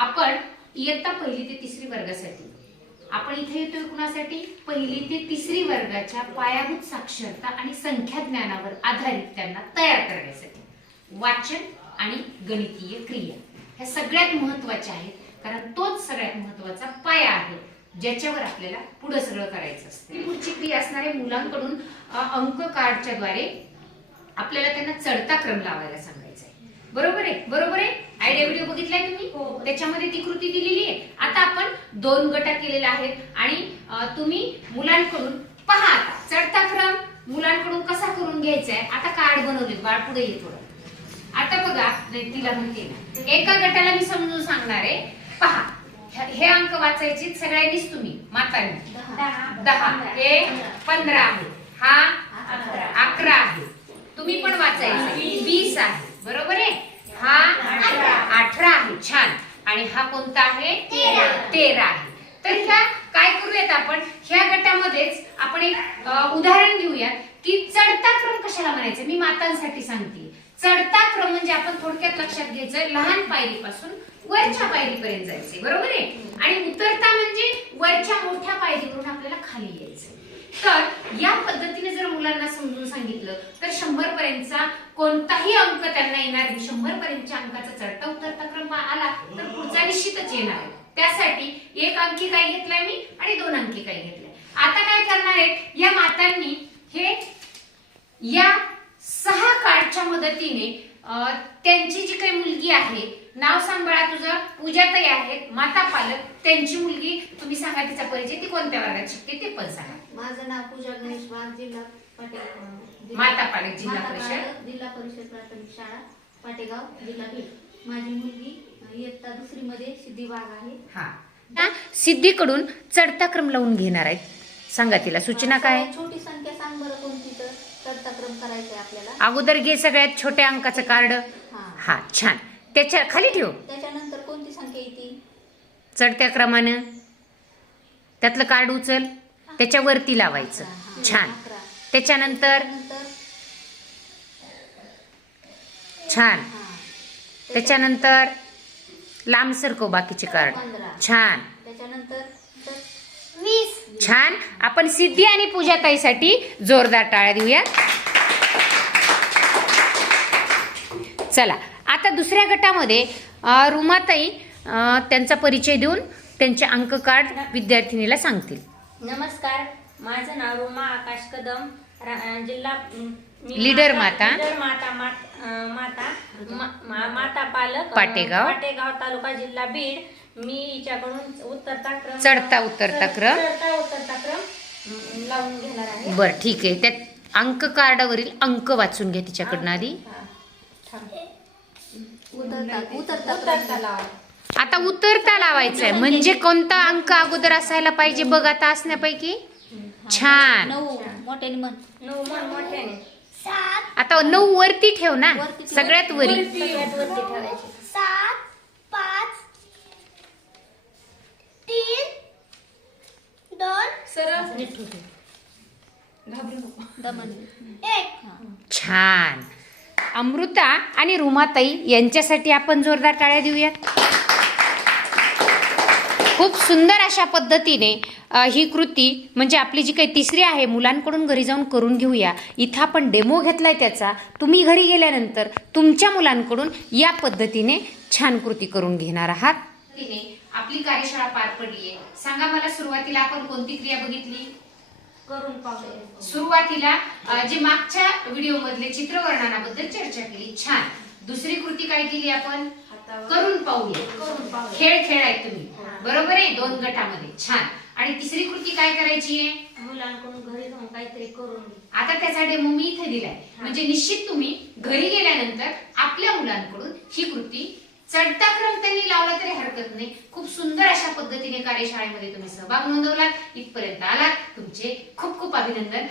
आपण इयत्ता 1ली ते 3री वर्गासाठी आपण इथे येतोय कुणासाठी? 1ली ते 3री वर्गाच्या पायाभूत साक्षरता आणि संख्या ज्ञानावर आधारित त्यांना तयार करण्यासाठी वाचन आणि गणितीय क्रिया ह्या सगळ्यात महत्त्वाच्या आहेत, कारण तोच सगळ्यात महत्त्वाचा पाया आहे ज्याच्यावर आपल्याला पुढे सगळं करायचं असतं। पुढची क्रिया असणारे मुलांकडून अंक कार्डच्या द्वारे आपल्याला त्यांना चढता क्रम लावायला सांगायचा आहे। बरोबर आहे? बरोबर आहे? आयडिया व्हिडिओ बघितलाय तुम्ही? त्याच्यामध्ये ती कृती दिलेली आहे। आता आपण 2 गट केलेले आहेत आणि तुम्ही मुलांकडून पहा आता चढता क्रम मुलांकडून कसा करून घ्यायचा आहे। आता कार्ड बनवले, बाळ पुढे ये थोडं। आता बघा, नाही तिला म्हणते ना, एका गटाला मी समजून सांगणार आहे। पहा, हे अंक वाचायचे सगळ्यांनीच तुम्ही मातांनी। 10 हे 15 आहे, हा 11 आहे, तुम्ही पण वाचायचं। 20 आहे, बरोबर आहे, हा 18 आहे, छान। आणि हा कोणता आहे? 13 आहे। तर ह्या काय करूयात आपण, ह्या गटामध्येच आपण एक उदाहरण घेऊया की चढता क्रम कशाला म्हणायचं। मी मातांसाठी सांगते। चढता क्रम म्हणजे आपण थोडक्यात लक्षात घ्यायचं, लहान पायरीपासून वरच्या पायरीपर्यंत जायचे, बरोबर आहे। आणि उतरता म्हणजे वरच्या मोठ्या पायरीवरून आपल्याला खाली यायचं। तर या पद्धतीने जर मुलांना समजून सांगितलं तर 100 पर्यंतचा कोणताही अंक त्यांना येणार नाही। 100 पर्यंतच्या अंकाचा चढता उतरता क्रम आला तर पुढचा निश्चितच येणार आहे। त्यासाठी 1 अंकी काय घेतलाय मी आणि 2 अंकी काय घेतलाय। आता काय करणार आहे, या मातांनी हे या 6 कार्डच्या मदतीने त्यांची जी काही मुलगी आहे, नाव सांग बाळा तुझं, पूजाताई आहेत, माता पालक, त्यांची मुलगी तुम्ही सांगा तिचा परिचय, ती कोणत्या वर्गात शिकते ते पण सांगा। माझं नाव पूजा गणेश वाघ, जिल्हा पाटेगाव, माता पालक जिल्हा परिषद प्राथमिक शाळा पाटेगाव, जिल्हा बीड। माझी मुलगी इयत्ता 2री मध्ये सिद्धी वाघ आहे। हा, सिद्धीकडून चढता क्रम लावून घेणार आहेत। सांगा तिला सूचना काय? छोटी संख्या सांग बरं कोणती, तर चढता क्रम करायचा आहे आपल्याला। अगोदर घे सगळ्यात छोट्या अंकाचं कार्ड। हा छान, त्याच्या खाली ठेव। त्याच्यानंतर कोणती संख्या येते? चढत्या क्रमानं त्यातलं कार्ड उचल, त्याच्या वरती लावायचं, छान। त्याच्यानंतर छान, त्याच्यानंतर लांब सरकव बाकीचे कार्ड, छान। त्याच्यानंतर 20, छान। आपण सिद्धी आणि पूजाताईसाठी जोरदार टाळ्या देऊया। चला, आता दुसऱ्या गटामध्ये रुमाताई त्यांचा परिचय देऊन त्यांचे अंक कार्ड विद्यार्थिनीला सांगतील। नमस्कार, माझं नाव रुमा आकाश कदम, जिल्हा लीडर माता माता पालक पाटेगाव तालुका जिल्हा बीड। मी हिच्याकडून चढता उतरता क्रम लावून घेणार आहे। बरं, ठीक आहे। त्यात अंक कार्डावरील अंक वाचून घ्या तिच्याकडनं आधी। आता उतरता लावायचा आहे, म्हणजे कोणता अंक अगोदर असायला पाहिजे बघ आता असण्यापैकी, छान। 9 मोठ्याने म्हण, 9 मोठ्याने। आता 9 वरती ठेव ना, सगळ्यात वरी। 7 5 3 2 1। छान। अमृता आणि रुमाताई यांच्यासाठी आपण जोरदार टाळ्या देऊयात। खूप सुंदर अशा पद्धतीने ही कृती म्हणजे आपली जी काही 3री आहे मुलांकडून घरी जाऊन करून घेऊया। इथं आपण डेमो घेतलाय त्याचा, तुम्ही घरी गेल्यानंतर तुमच्या मुलांकडून या पद्धतीने छान कृती करून घेणार आहात। आपली कार्यशाळा पार पडली आहे। सांगा मला, सुरुवातीला आपण कोणती क्रिया बघितली? करून पाहूया। सुरुवातीला जे मागच्या व्हिडिओ मधले चित्रवर्णनाबद्दल चर्चा केली, छान। दुसरी कृती काय केली आपण? करून पाहूया। खेळ खेळाय तुम्ही, बरोबर आहे, 2 गटामध्ये, छान। आणि तिसरी कृती काय करायची आहे? मुलांकडून घरी जाऊन काहीतरी करून। आता त्याचा डेमो मी इथे दिलाय, म्हणजे निश्चित तुम्ही घरी गेल्यानंतर आपल्या मुलांकडून ही कृती चढता क्रम त्यांनी लावला तरी हरकत नाही। खूप सुंदर अशा पद्धतीने कार्यशाळेमध्ये तुम्ही सहभाग नोंदवलात, इथपर्यंत आलात, तुमचे खूप खूप अभिनंदन।